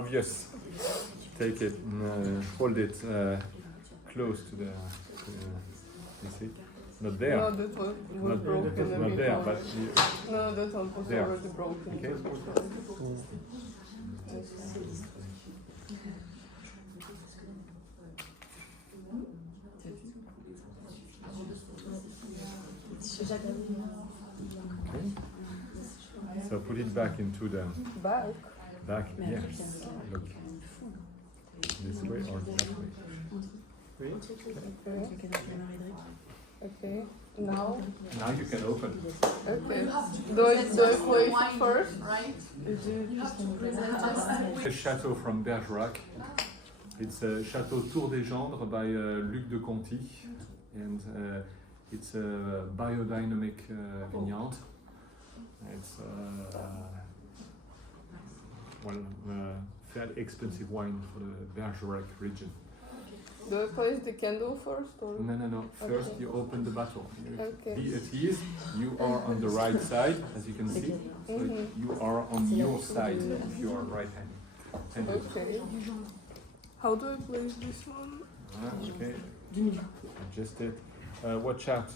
obvious. Take it, hold it close to the you see? Not there. No, that was broken. Not there, but no, that's almost there. already broken. Okay. So put it back into the Back. Yes. Look. This way or that way. Okay. Now You can open. okay. Do I place it first? Right? The chateau from Bergerac. It's a Chateau Tour des Gendres by Luc de Conti, and it's a biodynamic vineyard. It's fairly expensive wine for the Bergerac region. Do I place the candle first or? No. First Okay. you open the bottle. Okay. Be at ease. You are on the right side, as you can see. So you are on your side if you are right hand. Okay. How do I place this one? Okay. Adjust it. Watch out,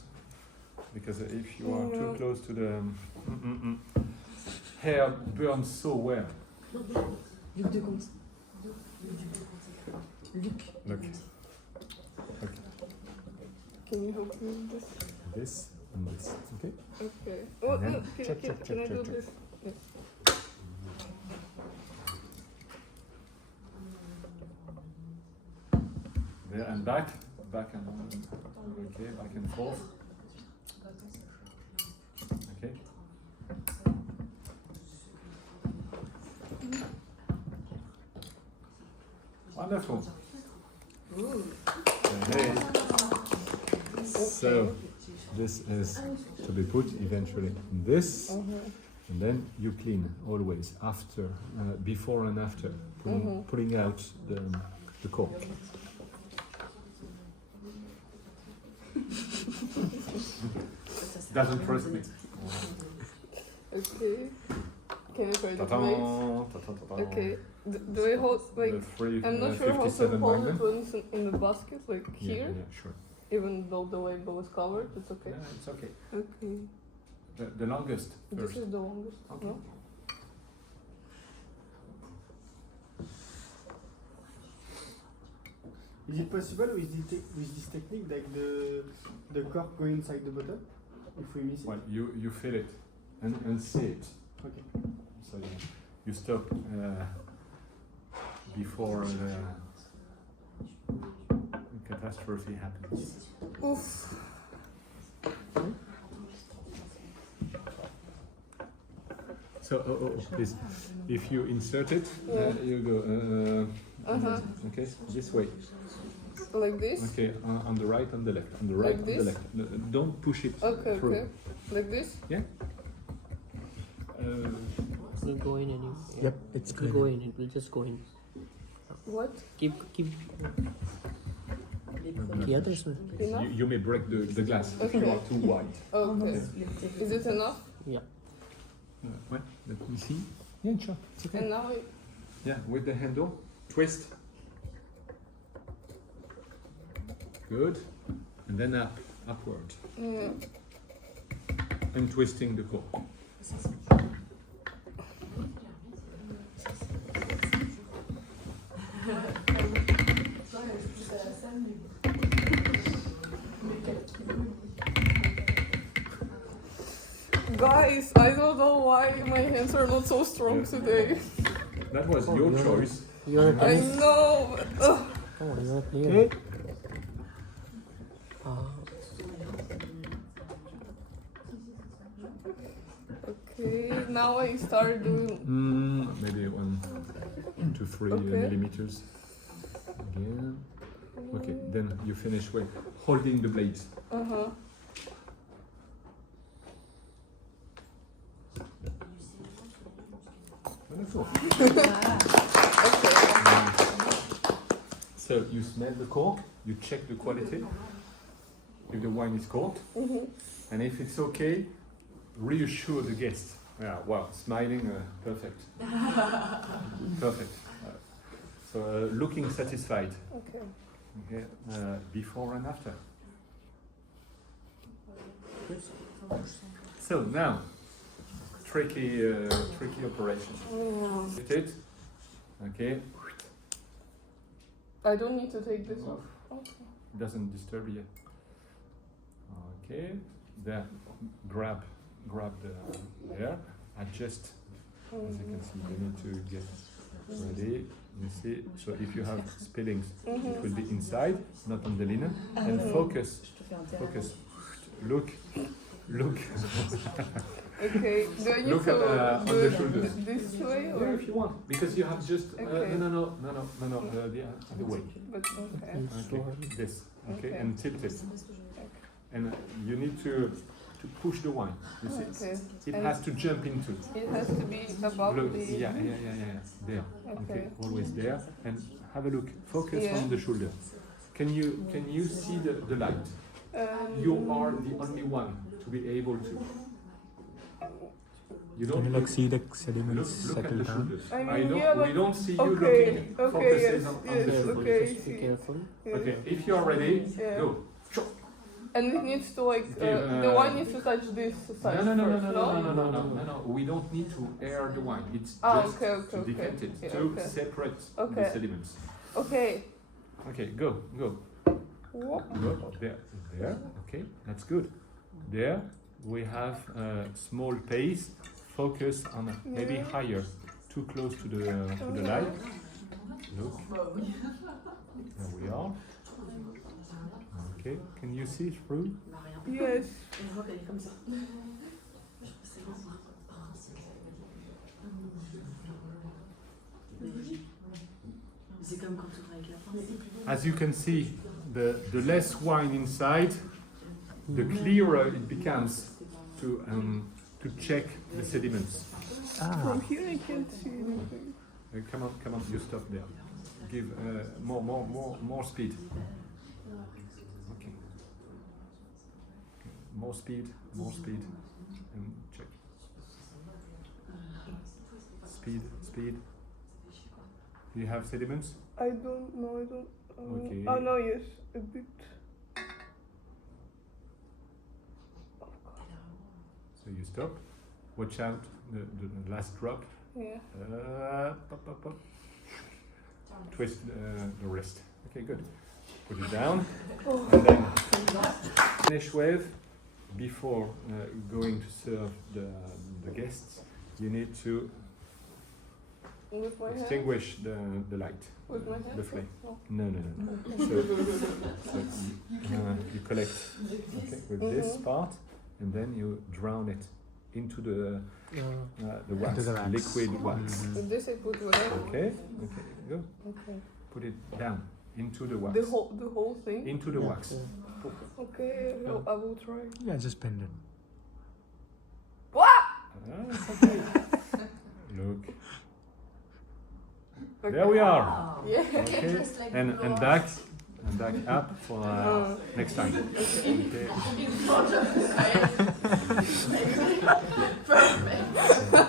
because if you are too close to the hair burns so well. Luc de Comte. Look. Can you help me with this? This and this. Okay. Okay. Oh, And then no, check. can I do this? Yes. There and back and okay, back and forth. Okay. Wonderful. Okay. So this is to be put eventually in this, and then you clean always after, before and after, pulling out the cork. Doesn't trust me. Okay. Can I try the Ta-ta, plates? ta-ta-ta-ta. Okay. Do I hold like? The free, I'm not sure how to 57 hold Magnum. it when it's in the basket, like here. Yeah, sure. Even though the label is covered, it's okay. Yeah, it's okay. Okay. The longest This first. is the longest. Okay. No? Is it possible with this technique like the cork go inside the bottle if we miss it? Well, you feel it and see it. Okay. So you stop before the catastrophe happens. Oof. So, please, if you insert it, you go, okay, this way. Like this? Okay, on the right, on the left, on the right, Like on the this? left. No, don't push it Okay, through. okay. Like this? Yeah? It will go in and you. Yeah. Yep, it's It will go in. It will just go in. What? Keep. The others will. Enough? You may break the glass if you Okay. are too wide. Okay. Is it enough? Yeah. What? Let me see. Yeah, sure. It's okay. And now I... Yeah, with the handle, twist. Good. And then upward. Yeah. I'm twisting the cork. Guys, I don't know why my hands are not so strong Yeah. today. That was your choice. You're a I player. know. But, Oh, you're a player. Okay. okay, now I start doing... Maybe 1 to 3 Okay. millimeters. Again. Okay, then you finish with holding the blades. Uh-huh. Wonderful. Okay. So you smell the cork, you check the quality, if the wine is cold, and if it's okay, reassure the guest. Yeah, wow, smiling, perfect. Perfect. So looking satisfied. Okay. Okay, before and after. So now, tricky operation. Lift it. Okay, I don't need to take this off. Okay. doesn't disturb you. Okay, there. Grab the air. Adjust. As you can see, you need to get ready. You see, so if you have spillings, it will be inside, not on the linen. And focus. Look. Okay. Do I need Look to on do the it shoulders. this way Yeah, or? if you want, because you have just Okay. no, the other way. But okay. Okay, this. Okay, Okay. and tilt it. And you need to push the wine. You see, Okay. it And has to jump into. it has to be above Look, the. yeah. There. Okay, Okay. always there. And have a look. Focus Yeah. on the shoulder. Can you see the light? You are the only one to be able to. You Can don't you look, like see the sediments look at settle the down? shoulders. I mean, know yeah, but- we don't see you Okay, looking. okay, Focuses yes, on yes, the Careful, okay, just be see. careful. Yeah. Okay, if you are ready, Yeah. go. And it needs to like Give, the wine needs to touch this side No, first, no. We don't need to air the wine. It's Ah, just okay, to decant it, Yeah, to okay. separate Okay. the sediments. Okay. Okay, go. Whoop. Go there. Okay, that's good. There we have a small pace. Focus on maybe Yeah. higher, too close to the light. Look. There we are. Okay, can you see through? Yes. On voit qu'elle est comme ça. C'est comme quand tu ouvres avec la pince. As you can see, the less wine inside, the clearer it becomes to check the sediments. From here I can't see anything. Come on, you stop there. Give more speed. Okay. More speed, and check. Speed. Do you have sediments? I don't know. I don't. Okay. Oh no, yes, a bit. So you stop. Watch out, the last drop. Yeah. Pop. Twist the wrist. Okay, good. Put it down. And then finish with, before going to serve the guests, you need to With my hand. extinguish the light, With my hand. the flame. No. No. So you collect, okay, with this part, and then you drown it into the wax, Into the wax. liquid wax. With this I put whatever. Okay, go. Okay. Put it down into the wax. The whole thing. Into the wax. Okay, I will try. Yeah, just bend it. What? It's okay. Look. There we are. Yeah. Okay, and back up for next time. Okay. Perfect.